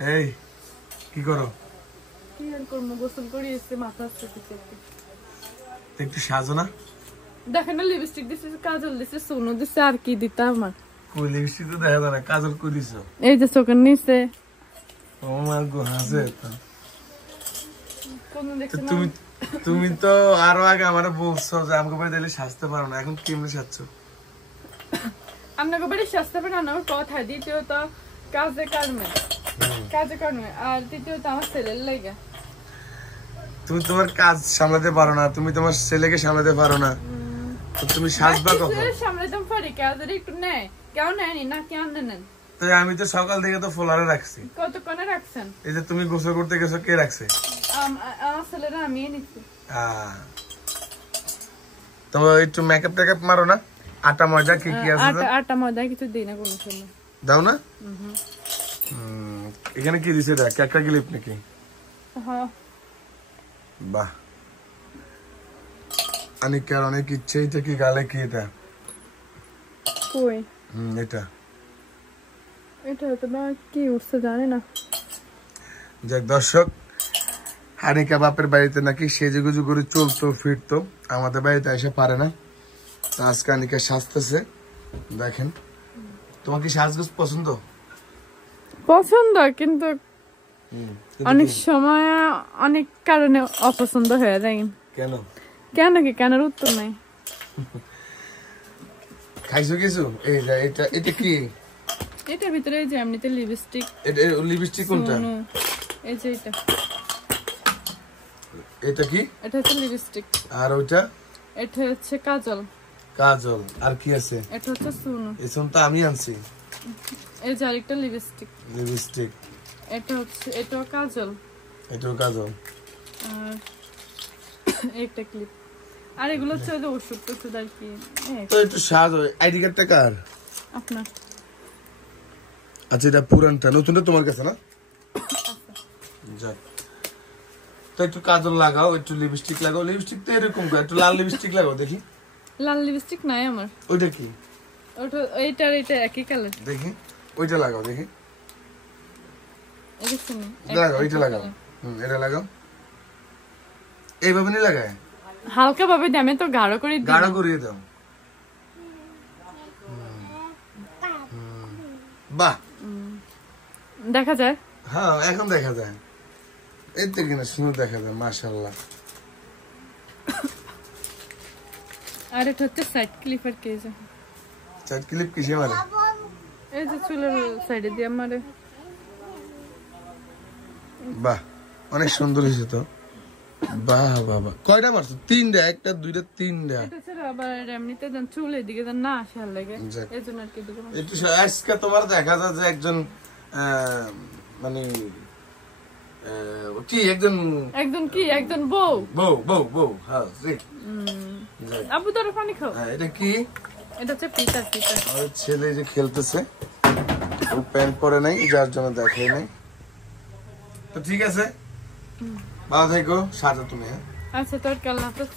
এই কি করো? কি আর করবো, গোসল করে এসে মাথা আসতেছে একটু সাজো না। দেখেন না, লিপস্টিক দিছে, কাজল দিছে, সোনো দিছে, আর কি দিতে আমার। কই লিপস্টিক তো দেখা যায় না, কাজল কই দিছো? এই যে চোখের নিচে। ও মা গো, হাসে তো। কোনো দেখছেন না? তুমি তো আরো আগে আমারে বলছো যে আমাকে বাড়ি দিলে সাজতে পারো না, এখন কেমনে সাজছো? আপনাকে বাড়ি সাজতে পারে না, আমার কথা। দ্বিতীয়ত কাজে কারণে, আর তৃতীয়ত আমার ছেলের লাগে। তুমি তোমার কাজ সামলাতে পারো না, তুমি তোমার ছেলেকে সামলাতে পারো না, তো তুমি সাজবা কখন? সামলাতে পারি, কাজের একটু নেয়, কেউ নেয়নি না, কে আনতে নেন? তো আমি তো সকাল থেকে তো ফোলারে রাখছি। কতক্ষণে রাখছেন? এই যে তুমি গোসল করতে গেছো, কে রাখছে? আমার ছেলেরা আমি নিচ্ছি। তো একটু মেকআপ টেকআপ মারো না, আটা ময়দা কি কি আছে? আটা ময়দা কিছু দিই না কোনো সময়। দাও না? এখানে কি দিছে? এটা ক্যাকড়া ক্লিপ নাকি? হ্যাঁ। বাহ, অনেকের অনেক ইচ্ছে। এটা কি গালে কি? এটা কই? এটা তো না, কি উঠছে জানি না। যাক দর্শক, হানিকা বাপের বাড়িতে নাকি সেজেগুজু করে চলতো ফিরতো, আমাদের বাড়িতে এসে পারে না। আজকে হানিকা সাজতেছে, দেখেন। তোমার কি সাজগোজ পছন্দ? কিন্তু অনেক সময় অনেক কারণে অপছন্দ হয়ে যায়। কেন উত্তর নাই। খাইছো কিছু? এটা কি? এটার ভিতরে এই যে এমনিতে লিপস্টিক। লিপস্টিক কোনটা? এই যে এটা কি? এটা হচ্ছে লিপস্টিক। আর ওইটা? এটা হচ্ছে কাজল। আর কি আছে? এটা হচ্ছে সোনো। এই সোনটা আমি আনছি। এই যে আরেকটা লিপস্টিক। এটা হচ্ছে, এটাও কাজল। আর একটা ক্লিপ। আর এগুলো হচ্ছে ওষুধ টষুধ আর কি। তো একটু সাজ। আইডি কার্ডটা কার? আপনার। আচ্ছা, এটা পুরানটা, নতুনটা তোমার কাছে না? যাক, তো একটু কাজল লাগাও, একটু লিপস্টিক লাগাও। লিপস্টিক তো এরকম, একটু লাল লিপস্টিক লাগাও দেখি। লাল লিপস্টিক নাই আমার। ওইটা কি? এটা একই কালার। দেখি ওইটা লাগাও, দেখি। লাগাও, ওইটা লাগাও। এটা লাগাও। এইভাবে নি লাগায়, হালকা ভাবে দামে তো গাঢ় করিয়ে দাও। বাহ, দেখা যায়। হ্যাঁ, এখন দেখা যায়। এর থেকে না সুন্দর দেখা যায়, মাশাআল্লাহ। আর এটা হচ্ছে side clipper cage. Side clip কিসে মারে? এই যে চুলের সাইডে দিয়ে মারে। বাহ, অনেক সুন্দর হয়েছে তো। বাহ বাবা, কয়টা মারছো? 3টা, 1টা 2টা 3টা। এটা ছিল আবার এমনিতে দেন চুল এদিকে দেন না আসার লাগে, এজন্য আর কি দিকে। একটু আজকে তোমার দেখা যায় যে একজন মানে কি একজন বউ। হ্যাঁ, আবু তোর পানি খাও। এটা কি? এটা হচ্ছে পিতা। ছেলে যে খেলতেছে, ও প্যান্ট পরে নাই, যার জন্য দেখাই নাই। তো ঠিক আছে, ভালো থেকো, সাজো তুমি। আচ্ছা, তোর আল্লাহ হাফেজ।